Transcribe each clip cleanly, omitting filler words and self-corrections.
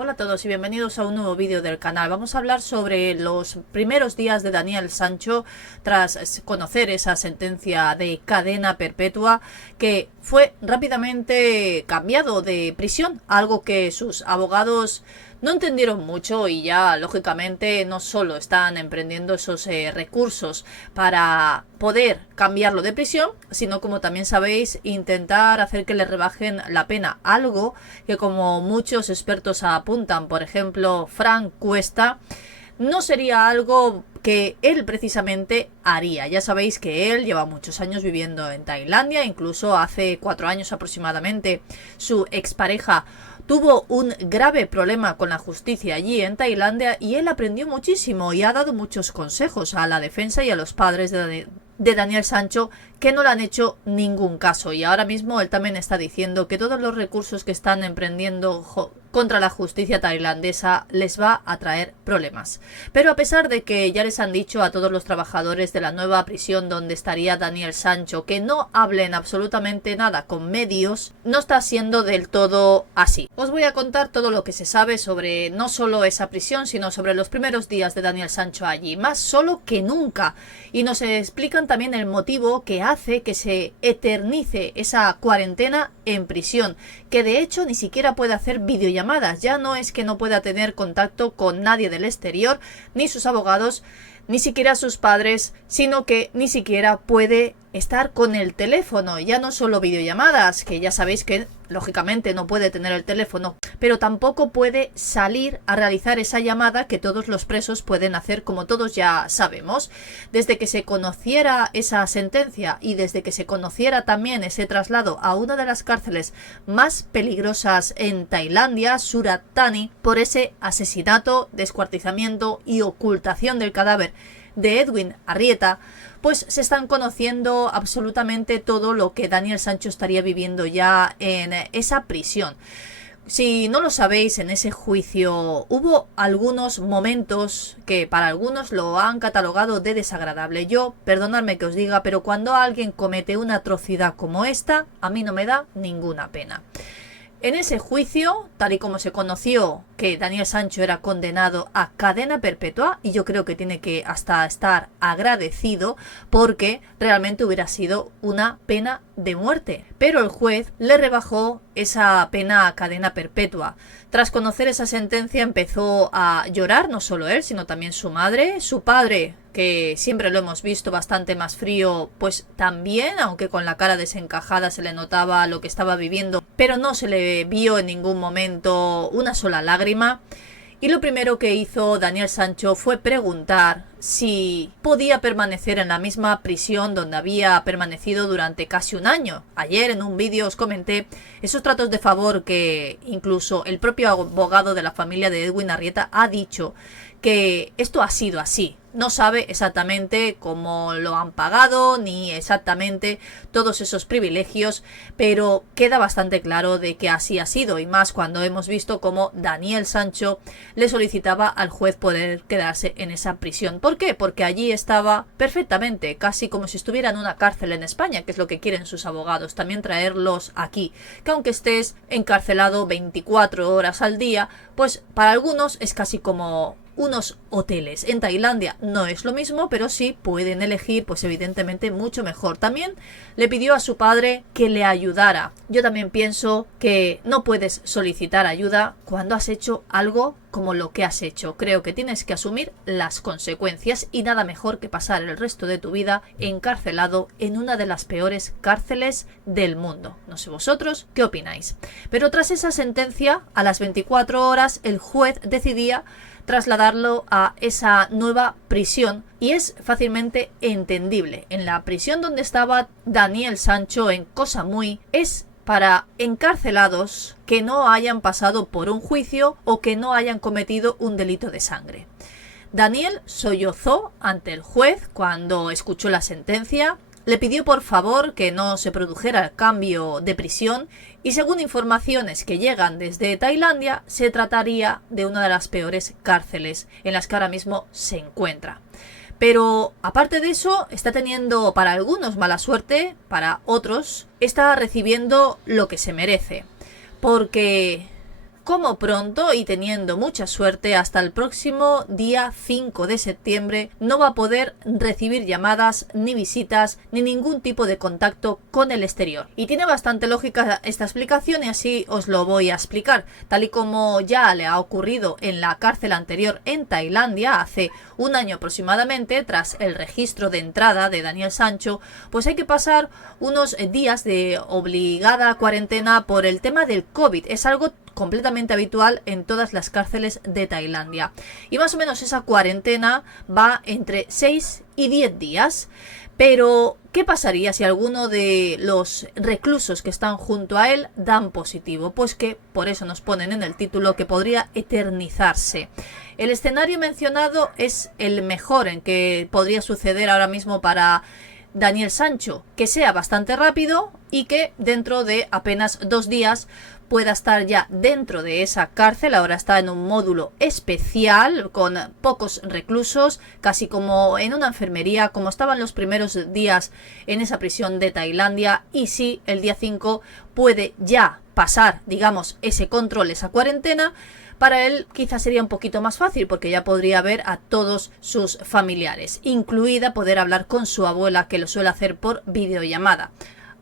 Hola a todos y bienvenidos a un nuevo vídeo del canal. Vamos a hablar sobre los primeros días de Daniel Sancho tras conocer esa sentencia de cadena perpetua que fue rápidamente cambiado de prisión, algo que sus abogados no entendieron mucho y ya lógicamente no solo están emprendiendo esos recursos para poder cambiarlo de prisión, sino, como también sabéis, intentar hacer que le rebajen la pena, algo que, como muchos expertos apuntan, por ejemplo Frank Cuesta, no sería algo que él precisamente haría. Ya sabéis que él lleva muchos años viviendo en Tailandia, incluso hace 4 años aproximadamente su expareja tuvo un grave problema con la justicia allí en Tailandia y él aprendió muchísimo y ha dado muchos consejos a la defensa y a los padres de Daniel Sancho, que no le han hecho ningún caso, y ahora mismo él también está diciendo que todos los recursos que están emprendiendo contra la justicia tailandesa les va a traer problemas. Pero a pesar de que ya les han dicho a todos los trabajadores de la nueva prisión donde estaría Daniel Sancho que no hablen absolutamente nada con medios, no está siendo del todo así. Os voy a contar todo lo que se sabe sobre no solo esa prisión, sino sobre los primeros días de Daniel Sancho allí, más solo que nunca, y nos explican también el motivo que hace que se eternice esa cuarentena en prisión, que de hecho ni siquiera puede hacer videollamadas. Ya no es que no pueda tener contacto con nadie del exterior, ni sus abogados, ni siquiera sus padres, sino que ni siquiera puede estar con el teléfono. Ya no solo videollamadas, que ya sabéis que lógicamente no puede tener el teléfono, pero tampoco puede salir a realizar esa llamada que todos los presos pueden hacer, como todos ya sabemos. Desde que se conociera esa sentencia y desde que se conociera también ese traslado a una de las cárceles más peligrosas en Tailandia, Surat Thani, por ese asesinato, descuartizamiento y ocultación del cadáver de Edwin Arrieta, pues se están conociendo absolutamente todo lo que Daniel Sancho estaría viviendo ya en esa prisión. Si no lo sabéis, en ese juicio hubo algunos momentos que para algunos lo han catalogado de desagradable. Yo, perdonadme que os diga, pero cuando alguien comete una atrocidad como esta, a mí no me da ninguna pena. En ese juicio, tal y como se conoció que Daniel Sancho era condenado a cadena perpetua, y yo creo que tiene que hasta estar agradecido porque realmente hubiera sido una pena de muerte. Pero el juez le rebajó esa pena a cadena perpetua. Tras conocer esa sentencia empezó a llorar, no solo él, sino también su madre, su padre, que siempre lo hemos visto bastante más frío, pues también, aunque con la cara desencajada se le notaba lo que estaba viviendo, pero no se le vio en ningún momento una sola lágrima. Y lo primero que hizo Daniel Sancho fue preguntar si podía permanecer en la misma prisión donde había permanecido durante casi un año. Ayer en un vídeo os comenté esos tratos de favor que incluso el propio abogado de la familia de Edwin Arrieta ha dicho que esto ha sido así. No sabe exactamente cómo lo han pagado ni exactamente todos esos privilegios, pero queda bastante claro de que así ha sido, y más cuando hemos visto cómo Daniel Sancho le solicitaba al juez poder quedarse en esa prisión. ¿Por qué? Porque allí estaba perfectamente, casi como si estuviera en una cárcel en España, que es lo que quieren sus abogados, también traerlos aquí, que aunque estés encarcelado 24 horas al día, pues para algunos es casi como unos hoteles. En Tailandia no es lo mismo, pero sí pueden elegir, pues evidentemente mucho mejor. También le pidió a su padre que le ayudara. Yo también pienso que no puedes solicitar ayuda cuando has hecho algo como lo que has hecho. Creo que tienes que asumir las consecuencias, y nada mejor que pasar el resto de tu vida encarcelado en una de las peores cárceles del mundo. No sé vosotros qué opináis. Pero tras esa sentencia, a las 24 horas el juez decidía trasladarlo a esa nueva prisión, y es fácilmente entendible. En la prisión donde estaba Daniel Sancho, en Koh Samui, es para encarcelados que no hayan pasado por un juicio o que no hayan cometido un delito de sangre. Daniel sollozó ante el juez cuando escuchó la sentencia. Le pidió por favor que no se produjera el cambio de prisión, y según informaciones que llegan desde Tailandia, se trataría de una de las peores cárceles en las que ahora mismo se encuentra. Pero aparte de eso, está teniendo para algunos mala suerte, para otros está recibiendo lo que se merece. Porque como pronto y teniendo mucha suerte hasta el próximo día 5 de septiembre no va a poder recibir llamadas ni visitas ni ningún tipo de contacto con el exterior. Y tiene bastante lógica esta explicación y así os lo voy a explicar. Tal y como ya le ha ocurrido en la cárcel anterior en Tailandia hace un año aproximadamente, tras el registro de entrada de Daniel Sancho, pues hay que pasar unos días de obligada cuarentena por el tema del COVID. Es algo completamente habitual en todas las cárceles de Tailandia. Y más o menos esa cuarentena va entre 6 y 10 días. Pero, ¿qué pasaría si alguno de los reclusos que están junto a él dan positivo? Pues que, por eso nos ponen en el título, que podría eternizarse. El escenario mencionado es el mejor en que podría suceder ahora mismo para Daniel Sancho, que sea bastante rápido y que dentro de apenas 2 días pueda estar ya dentro de esa cárcel. Ahora está en un módulo especial con pocos reclusos, casi como en una enfermería, como estaban los primeros días en esa prisión de Tailandia. Y sí, el día 5 puede ya pasar, digamos, ese control, esa cuarentena. Para él quizás sería un poquito más fácil porque ya podría ver a todos sus familiares, incluida poder hablar con su abuela, que lo suele hacer por videollamada.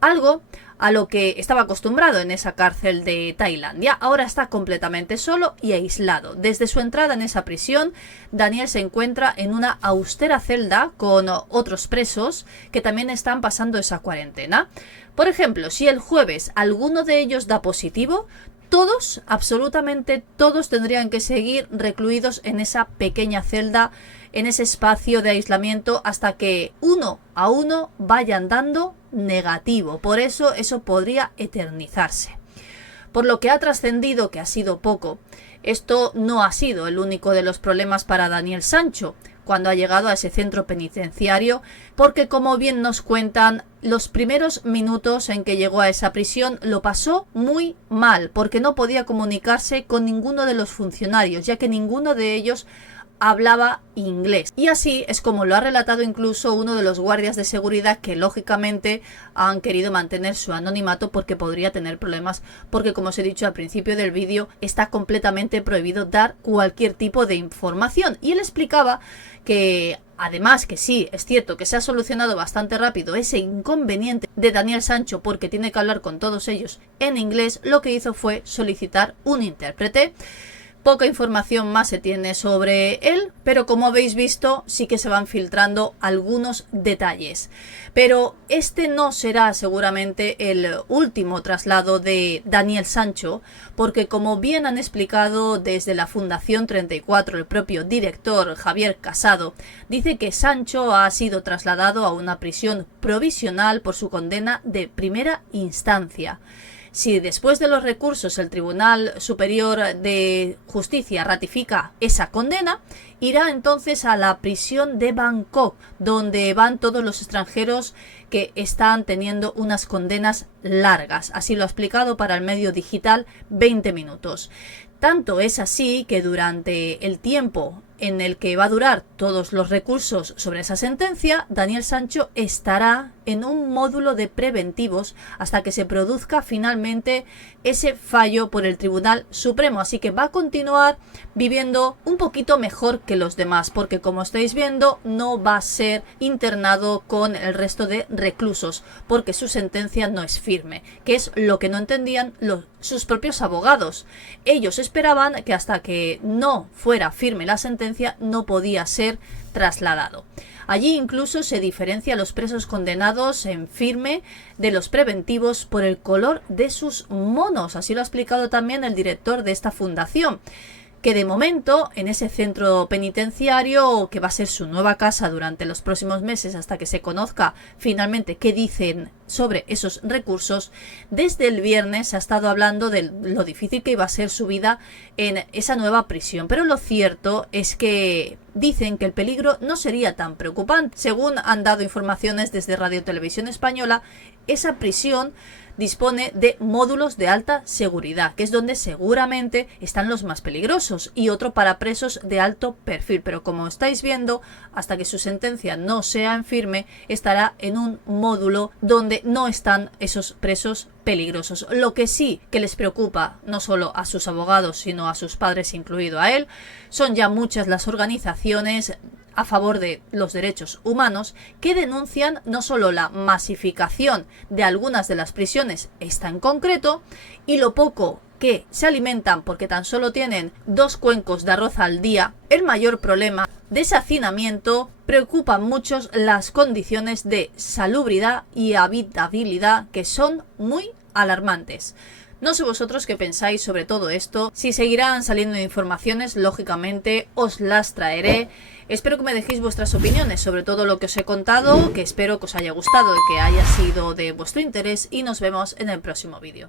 Algo a lo que estaba acostumbrado en esa cárcel de Tailandia. Ahora está completamente solo y aislado. Desde su entrada en esa prisión, Daniel se encuentra en una austera celda con otros presos que también están pasando esa cuarentena. Por ejemplo, si el jueves alguno de ellos da positivo, todos, absolutamente todos, tendrían que seguir recluidos en esa pequeña celda, en ese espacio de aislamiento, hasta que uno a uno vayan dando negativo. Por eso podría eternizarse. Por lo que ha trascendido, que ha sido poco, esto no ha sido el único de los problemas para Daniel Sancho cuando ha llegado a ese centro penitenciario, porque como bien nos cuentan, los primeros minutos en que llegó a esa prisión lo pasó muy mal, porque no podía comunicarse con ninguno de los funcionarios, ya que ninguno de ellos hablaba inglés. Y así es como lo ha relatado incluso uno de los guardias de seguridad, que lógicamente han querido mantener su anonimato porque podría tener problemas, porque como os he dicho al principio del vídeo, está completamente prohibido dar cualquier tipo de información. Y él explicaba que además que sí, es cierto que se ha solucionado bastante rápido ese inconveniente de Daniel Sancho porque tiene que hablar con todos ellos en inglés, lo que hizo fue solicitar un intérprete. Poca información más se tiene sobre él, pero como habéis visto sí que se van filtrando algunos detalles. Pero este no será seguramente el último traslado de Daniel Sancho, porque como bien han explicado desde la Fundación 34, el propio director Javier Casado dice que Sancho ha sido trasladado a una prisión provisional por su condena de primera instancia. Si después de los recursos el Tribunal Superior de Justicia ratifica esa condena, irá entonces a la prisión de Bangkok, donde van todos los extranjeros que están teniendo unas condenas largas. Así lo ha explicado para el medio digital 20 minutos. Tanto es así que durante el tiempo en el que va a durar todos los recursos sobre esa sentencia, Daniel Sancho estará en un módulo de preventivos hasta que se produzca finalmente ese fallo por el Tribunal Supremo. Así que va a continuar viviendo un poquito mejor que los demás, porque como estáis viendo no va a ser internado con el resto de reclusos, porque su sentencia no es firme, que es lo que no entendían sus propios abogados. Ellos esperaban que hasta que no fuera firme la sentencia no podía ser trasladado. Allí incluso se diferencia a los presos condenados en firme de los preventivos por el color de sus monos. Así lo ha explicado también el director de esta fundación, que de momento en ese centro penitenciario, que va a ser su nueva casa durante los próximos meses hasta que se conozca finalmente qué dicen sobre esos recursos, desde el viernes se ha estado hablando de lo difícil que iba a ser su vida en esa nueva prisión. Pero lo cierto es que dicen que el peligro no sería tan preocupante. Según han dado informaciones desde Radio Televisión Española, esa prisión dispone de módulos de alta seguridad, que es donde seguramente están los más peligrosos, y otro para presos de alto perfil. Pero como estáis viendo, hasta que su sentencia no sea en firme, estará en un módulo donde no están esos presos peligrosos. Lo que sí que les preocupa, no solo a sus abogados, sino a sus padres, incluido a él, son ya muchas las organizaciones a favor de los derechos humanos que denuncian no solo la masificación de algunas de las prisiones, esta en concreto, y lo poco que se alimentan porque tan solo tienen 2 cuencos de arroz al día. El mayor problema de ese hacinamiento, preocupan muchos las condiciones de salubridad y habitabilidad, que son muy alarmantes. No sé vosotros qué pensáis sobre todo esto. Si seguirán saliendo informaciones, lógicamente os las traeré. Espero que me dejéis vuestras opiniones sobre todo lo que os he contado, que espero que os haya gustado y que haya sido de vuestro interés, y nos vemos en el próximo vídeo.